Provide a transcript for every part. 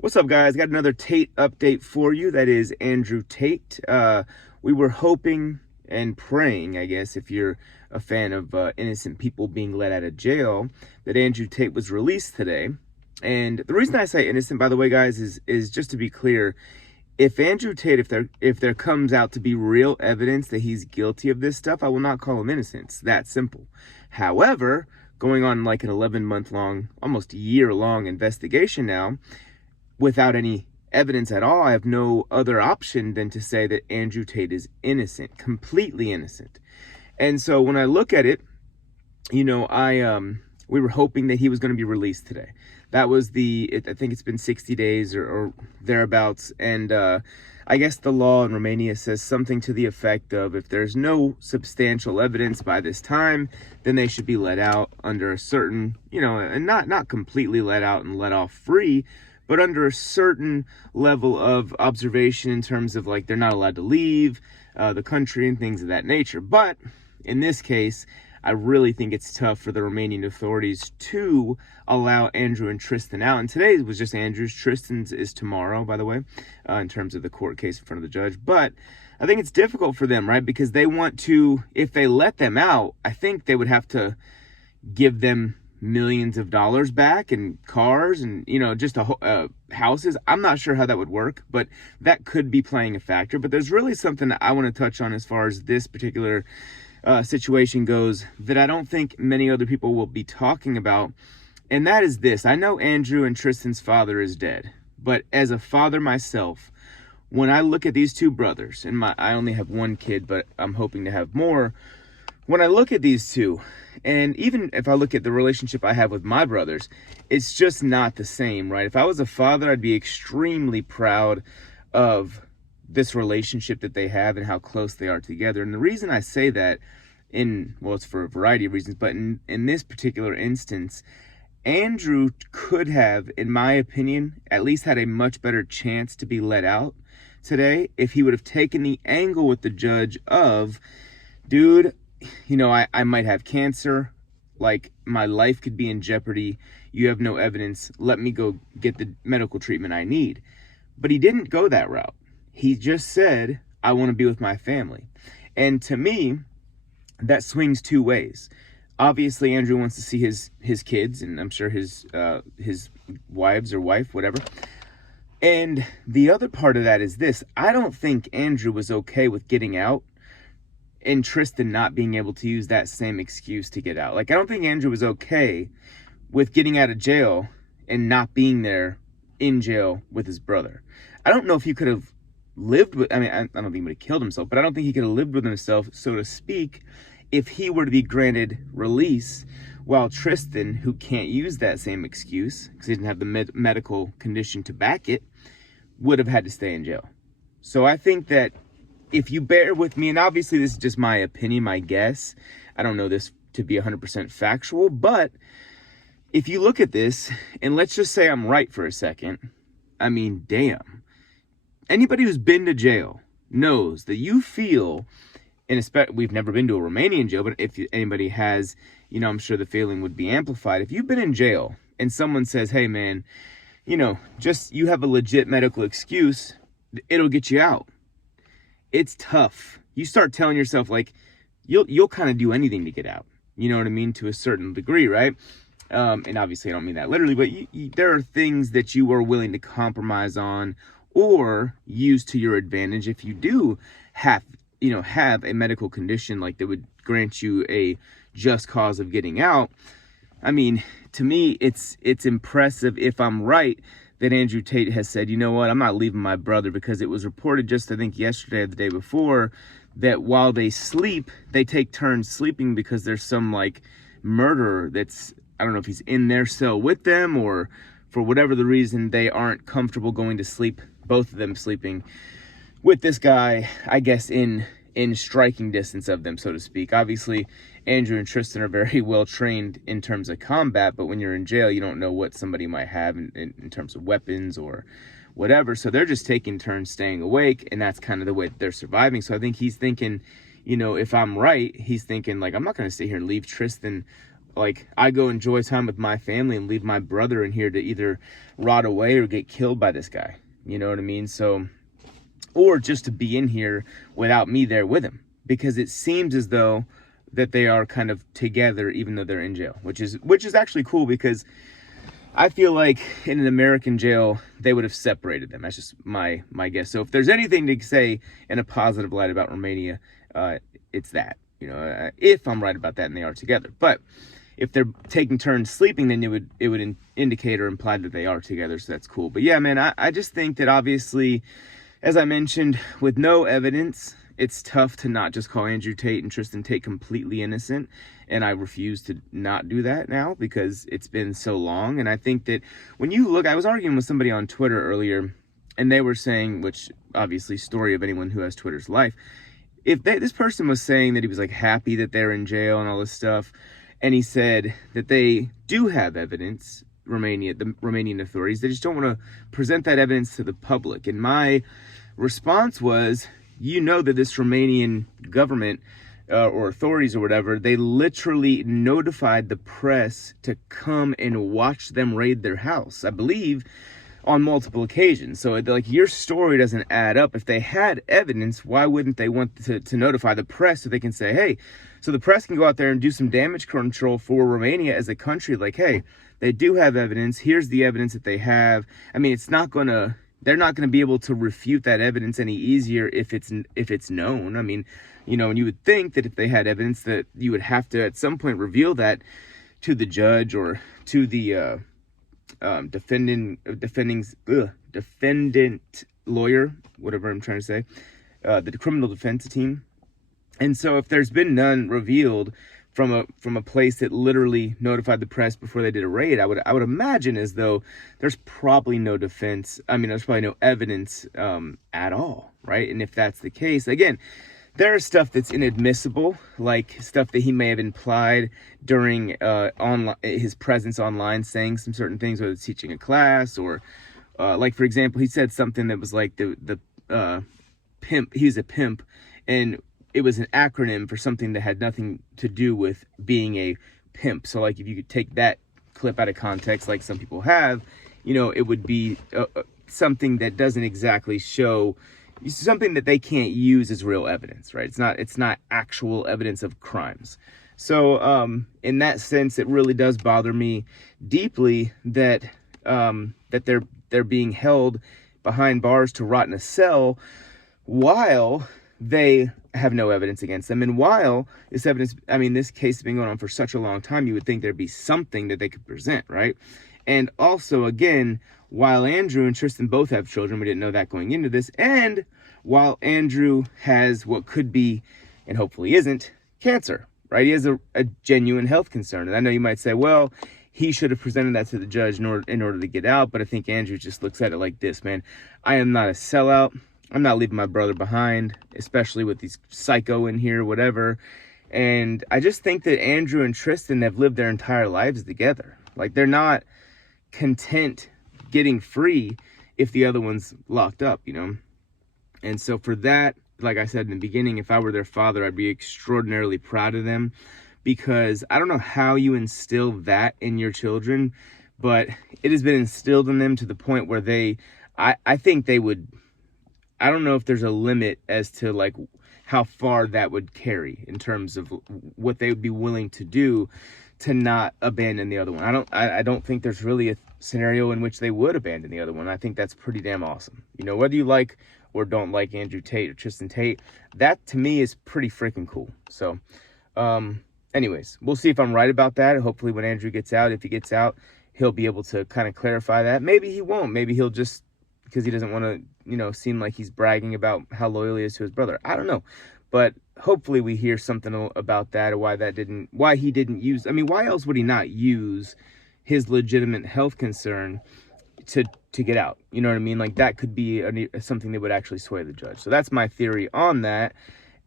What's up, guys? Got another Tate update for you. That is Andrew Tate. We were hoping and praying, I guess, if you're a fan of innocent people being let out of jail, that Andrew Tate was released today. And the reason I say innocent, by the way, guys, is just to be clear. If Andrew Tate, if there comes out to be real evidence that he's guilty of this stuff, I will not call him innocent. It's that simple. However, going on like an 11-month-long, almost year-long investigation now, without any evidence at all, I have no other option than to say that Andrew Tate is innocent, completely innocent. And so when I look at it, we were hoping that he was going to be released today. That was I think it's been 60 days or thereabouts. And I guess the law in Romania says something to the effect of if there's no substantial evidence by this time, then they should be let out under a certain, and not completely let out and let off free, but under a certain level of observation in terms of like they're not allowed to leave the country and things of that nature. But in this case, I really think it's tough for the Romanian authorities to allow Andrew and Tristan out. And today was just Andrew's. Tristan's is tomorrow, by the way, in terms of the court case in front of the judge. But I think it's difficult for them, right? Because they want to, if they let them out, I think they would have to give them millions of dollars back and cars and, just houses. I'm not sure how that would work, but that could be playing a factor. But there's really something that I want to touch on as far as this particular situation goes that I don't think many other people will be talking about. And that is this. I know Andrew and Tristan's father is dead, but as a father myself, when I look at these two brothers, and I only have one kid, but I'm hoping to have more. When I look at these two, and even if I look at the relationship I have with my brothers, it's just not the same, right? If I was a father, I'd be extremely proud of this relationship that they have and how close they are together. And the reason I say that it's for a variety of reasons, but in this particular instance, Andrew could have, in my opinion, at least had a much better chance to be let out today if he would have taken the angle with the judge of, dude, I might have cancer, like my life could be in jeopardy. You have no evidence. Let me go get the medical treatment I need. But he didn't go that route. He just said, I want to be with my family. And to me, that swings two ways. Obviously, Andrew wants to see his kids, and I'm sure his wives or wife, whatever. And the other part of that is this. I don't think Andrew was okay with getting out and Tristan not being able to use that same excuse to get out. Like, I don't think Andrew was okay with getting out of jail and not being there in jail with his brother. I don't know if he could have lived with, I don't think he would have killed himself, but I don't think he could have lived with himself, so to speak, if he were to be granted release, while Tristan, who can't use that same excuse because he didn't have the medical condition to back it, would have had to stay in jail. So I think that if you bear with me, and obviously this is just my opinion, my guess, I don't know this to be 100% factual, but if you look at this, and let's just say I'm right for a second, damn. Anybody who's been to jail knows that you feel, and especially, we've never been to a Romanian jail, but if anybody has, I'm sure the feeling would be amplified. If you've been in jail and someone says, hey man, just you have a legit medical excuse, it'll get you out. It's tough. You start telling yourself like, you'll kind of do anything to get out. You know what I mean? To a certain degree, right? And obviously I don't mean that literally, but there are things that you are willing to compromise on or use to your advantage if you do have a medical condition like that would grant you a just cause of getting out. To me, it's impressive, if I'm right, that Andrew Tate has said, you know what, I'm not leaving my brother, because it was reported just, I think, yesterday or the day before, that while they sleep, they take turns sleeping because there's some like murderer that's, I don't know if he's in their cell with them or for whatever the reason, they aren't comfortable going to sleep, both of them sleeping with this guy, I guess, in striking distance of them, so to speak. Obviously, Andrew and Tristan are very well trained in terms of combat, but when you're in jail, you don't know what somebody might have in terms of weapons or whatever. So they're just taking turns staying awake, and that's kind of the way that they're surviving. So I think he's thinking, if I'm right, he's thinking, like, I'm not going to sit here and leave Tristan Like, I go enjoy time with my family and leave my brother in here to either rot away or get killed by this guy. You know what I mean? So, or just to be in here without me there with him, because it seems as though that they are kind of together even though they're in jail, which is actually cool, because I feel like in an American jail they would have separated them. That's just my guess. So if there's anything to say in a positive light about Romania, it's that, you know, if I'm right about that and they are together. But if they're taking turns sleeping, then it would indicate or imply that they are together. So that's cool. But yeah, man, I just think that obviously, as I mentioned, with no evidence, it's tough to not just call Andrew Tate and Tristan Tate completely innocent. And I refuse to not do that now because it's been so long. And I think that when you look, I was arguing with somebody on Twitter earlier, and they were saying, which obviously story of anyone who has Twitter's life, if this person was saying that he was like happy that they're in jail and all this stuff, and he said that they do have evidence, the Romanian authorities, they just don't want to present that evidence to the public. And my response was, you know that this Romanian government or authorities or whatever, they literally notified the press to come and watch them raid their house, I believe, on multiple occasions. So like, your story doesn't add up. If they had evidence, why wouldn't they want to notify the press so they can say, hey, so the press can go out there and do some damage control for Romania as a country, like, hey, they do have evidence, here's the evidence that they have. I mean, they're not going to be able to refute that evidence any easier if it's known. I mean, you know, and you would think that if they had evidence that you would have to at some point reveal that to the judge or to the defendant lawyer, whatever I'm trying to say, the criminal defense team. And so if there's been none revealed from a place that literally notified the press before they did a raid, I would imagine as though there's probably no defense. I mean, there's probably no evidence at all, right? And if that's the case, again, there is stuff that's inadmissible, like stuff that he may have implied during his presence online, saying some certain things, whether it's teaching a class or, like, for example, he said something that was like the pimp. He's a pimp, and it was an acronym for something that had nothing to do with being a pimp. So, like, if you could take that clip out of context, like some people have, you know, it would be something that doesn't exactly show, something that they can't use as real evidence, right? It's not actual evidence of crimes. So, in that sense, it really does bother me deeply that that they're being held behind bars to rot in a cell while they have no evidence against them. And while this evidence, I mean, this case has been going on for such a long time, you would think there'd be something that they could present, right? And also, again, while Andrew and Tristan both have children, we didn't know that going into this, and while Andrew has what could be, and hopefully isn't, cancer, right? He has a genuine health concern. And I know you might say, well, he should have presented that to the judge in order to get out, but I think Andrew just looks at it like this, man. I am not a sellout. I'm not leaving my brother behind, especially with these psycho in here, whatever. And I just think that Andrew and Tristan have lived their entire lives together. Like, they're not content getting free if the other one's locked up, you know? And so for that, like I said in the beginning, if I were their father, I'd be extraordinarily proud of them, because I don't know how you instill that in your children, but it has been instilled in them to the point where I think they would, I don't know if there's a limit as to like how far that would carry in terms of what they would be willing to do to not abandon the other one. I don't think there's really a scenario in which they would abandon the other one. I think that's pretty damn awesome. You know, whether you like or don't like Andrew Tate or Tristan Tate, that to me is pretty freaking cool. So, anyways, we'll see if I'm right about that. Hopefully when Andrew gets out, if he gets out, he'll be able to kind of clarify that. Maybe he won't. Maybe he'll just, because he doesn't want to, you know, seem like he's bragging about how loyal he is to his brother. I don't know. But hopefully we hear something about that, or why he didn't use, I mean, why else would he not use his legitimate health concern to get out? You know what I mean? Like, that could be something that would actually sway the judge. So that's my theory on that.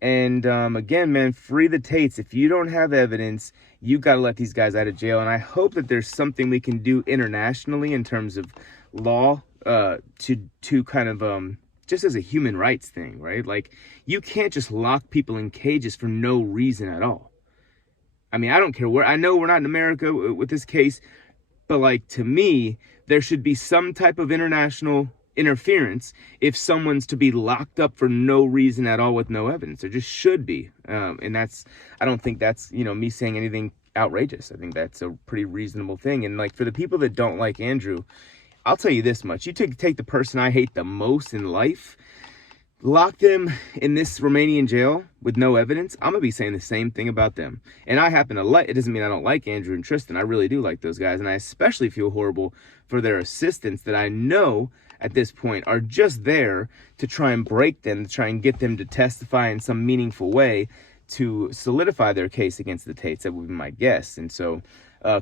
And again, man, free the Tates. If you don't have evidence, you got to let these guys out of jail. And I hope that there's something we can do internationally in terms of law to kind of just as a human rights thing, right? Like, you can't just lock people in cages for no reason at all. I mean, I don't care where. I know we're not in America with this case, but like, to me, there should be some type of international interference if someone's to be locked up for no reason at all with no evidence. There just should be. And that's, I don't think that's, me saying anything outrageous. I think that's a pretty reasonable thing. And like, for the people that don't like Andrew, I'll tell you this much. You take the person I hate the most in life, lock them in this Romanian jail with no evidence, I'm going to be saying the same thing about them. And I happen to like, it doesn't mean I don't like Andrew and Tristan. I really do like those guys. And I especially feel horrible for their assistants that I know at this point are just there to try and break them, to try and get them to testify in some meaningful way to solidify their case against the Tates. That would be my guess. And so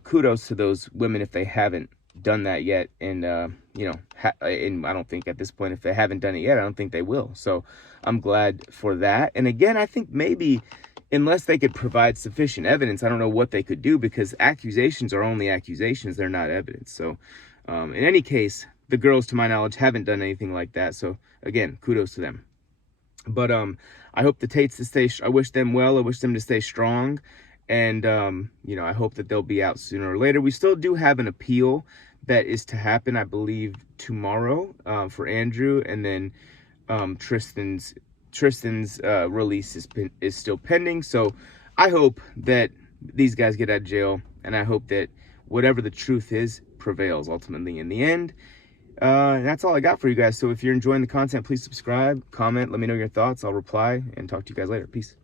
kudos to those women if they haven't done that yet. And and I don't think at this point, if they haven't done it yet, I don't think they will. So I'm glad for that. And again, I think maybe unless they could provide sufficient evidence, I don't know what they could do, because accusations are only accusations. They're not evidence. So in any case, the girls, to my knowledge, haven't done anything like that. So again, kudos to them. But I hope the Tates to stay, I wish them well. I wish them to stay strong. And, I hope that they'll be out sooner or later. We still do have an appeal that is to happen, I believe, tomorrow for Andrew. And then Tristan's release is still pending. So I hope that these guys get out of jail. And I hope that whatever the truth is prevails ultimately in the end. And that's all I got for you guys. So if you're enjoying the content, please subscribe, comment, let me know your thoughts. I'll reply and talk to you guys later. Peace.